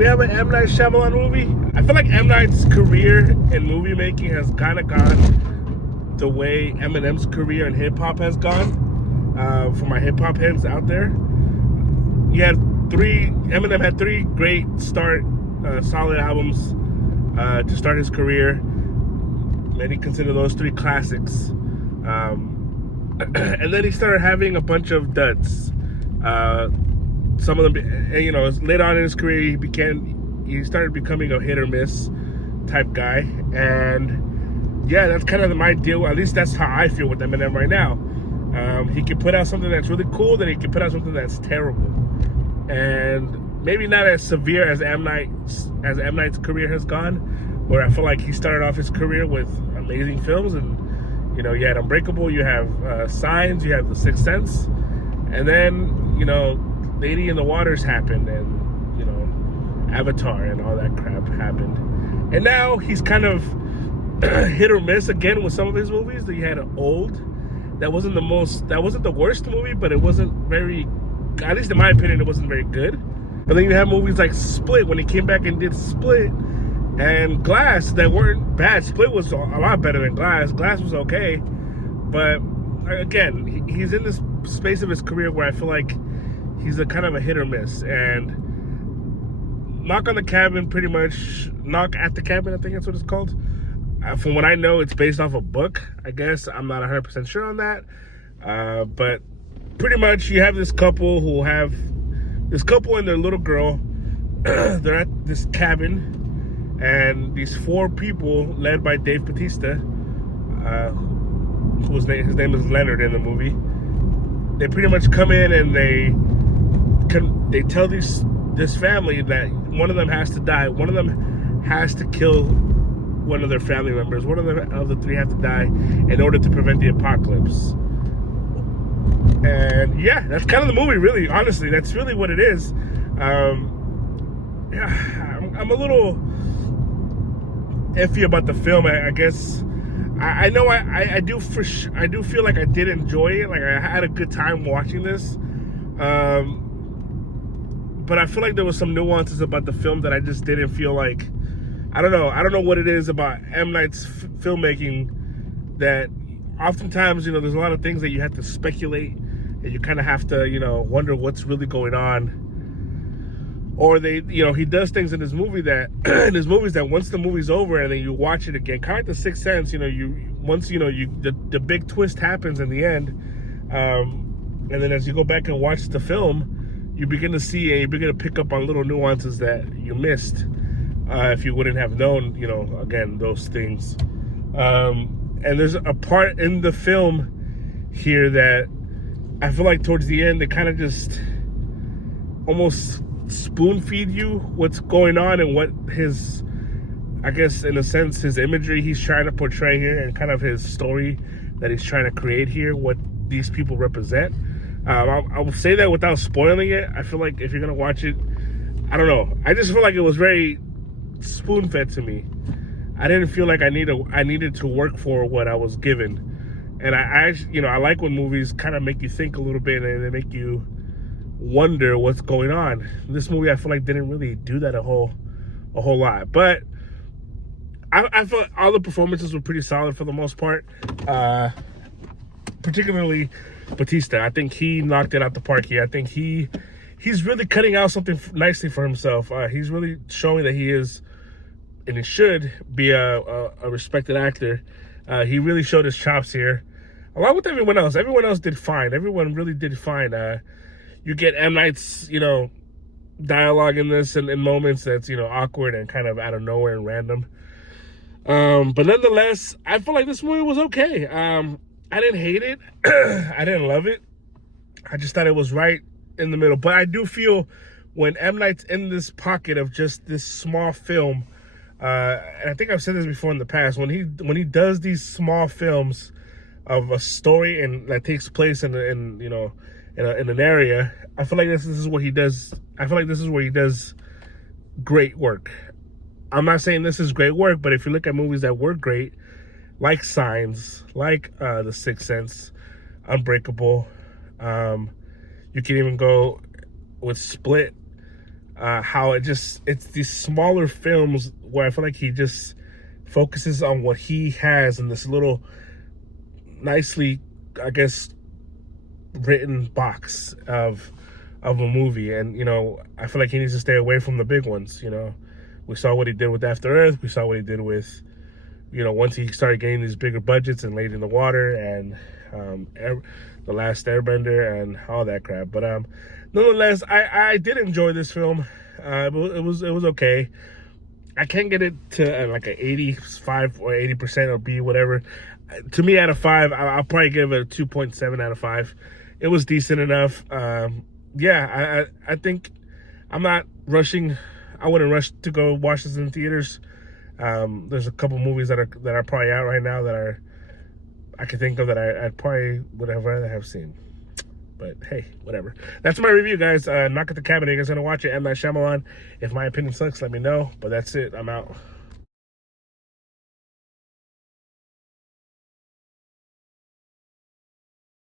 we have an M Night Shyamalan movie. I feel like M Night's career in movie making has kind of gone the way Eminem's career in hip hop has gone. For my hip hop heads out there, Eminem had three great solid albums to start his career. Many consider those three classics. And then he started having a bunch of duds. Some of them, later on in his career, he started becoming a hit or miss type guy. And yeah, that's kind of my deal. At least that's how I feel with Eminem right now. He can put out something that's really cool, then he can put out something that's terrible. And maybe not as severe as M Night's career has gone, where I feel like he started off his career with amazing films, and you had Unbreakable, you have Signs, you have The Sixth Sense, and then Lady in the Waters happened, and Avatar and all that crap happened, and now he's kind of hit or miss again with some of his movies. That he had Old, that wasn't the worst movie, but it wasn't very, at least in my opinion, it wasn't very good. But then you have movies like Split, when he came back and did Split, and Glass, that weren't bad. Split was a lot better than Glass. Glass was okay, but again, he's in this space of his career where I feel like he's a kind of a hit or miss. And Knock at the Cabin, I think that's what it's called. From what I know, it's based off a book, I guess. I'm not 100% sure on that. But pretty much you have this couple and their little girl. They're at this cabin, and these four people led by Dave Bautista, his name is Leonard in the movie. They pretty much come in and they tell this family that one of them has to die. One of them has to kill one of their family members. One of the three have to die in order to prevent the apocalypse. And yeah, that's kind of the movie, really. Honestly, that's really what it is. I'm a little iffy about the film. I guess I know I do feel like I did enjoy it. Like, I had a good time watching this. But I feel like there was some nuances about the film that I just didn't feel like. I don't know what it is about M. Night's filmmaking that oftentimes, there's a lot of things that you have to speculate, and you kind of have to, wonder what's really going on. Or he does things in his movies that once the movie's over and then you watch it again, kind of like The Sixth Sense, the big twist happens in the end, and then as you go back and watch the film, you begin to see and you begin to pick up on little nuances that you missed if you wouldn't have known, again, those things. And there's a part in the film here that I feel like towards the end they kind of just almost spoon feed you what's going on and what his, I guess in a sense, his imagery he's trying to portray here, and kind of his story that he's trying to create here, what these people represent. I will say that without spoiling it. I feel like if you're gonna watch it, I don't know, I just feel like it was very spoon fed to me. I didn't feel like I needed to work for what I was given. And I like when movies kind of make you think a little bit and they make you wonder what's going on. This movie, I feel like, didn't really do that a whole lot. But I felt all the performances were pretty solid for the most part. Particularly Bautista. I think he knocked it out the park here. I think he's really cutting out something nicely for himself. He's really showing that he is, and he should be a respected actor. He really showed his chops here, along with everyone else. Everyone else did fine. Everyone really did fine. You get M. Night's, dialogue in this and in moments that's, awkward and kind of out of nowhere and random. But nonetheless, I feel like this movie was okay. I didn't hate it. I didn't love it. I just thought it was right in the middle. But I do feel when M. Night's in this pocket of just this small film, and I think I've said this before in the past, when he does these small films of a story and that takes place in an area, I feel like this is what he does. I feel like this is where he does great work. I'm not saying this is great work, but if you look at movies that were great, like Signs, like The Sixth Sense, Unbreakable, you can even go with Split. how it's these smaller films where I feel like he just focuses on what he has in this little nicely, I guess, written box of a movie. And I feel like he needs to stay away from the big ones. We saw what he did with After Earth. We saw what he did with once he started getting these bigger budgets and Lady in the Water and The Last Airbender and all that crap. But nonetheless, I did enjoy this film. It was okay. I can't get it to like an 85 or 80% or B, whatever. To me, out of 5, I'll probably give it a 2.7 out of 5. It was decent enough. Yeah, I think I'm not rushing. I wouldn't rush to go watch this in theaters. There's a couple movies that are probably out right now that I can think of that I probably would have rather have seen. But hey, whatever. That's my review, guys. Knock at the Cabinet. You guys gonna watch it? M. Night Shyamalan. If my opinion sucks, let me know. But that's it. I'm out.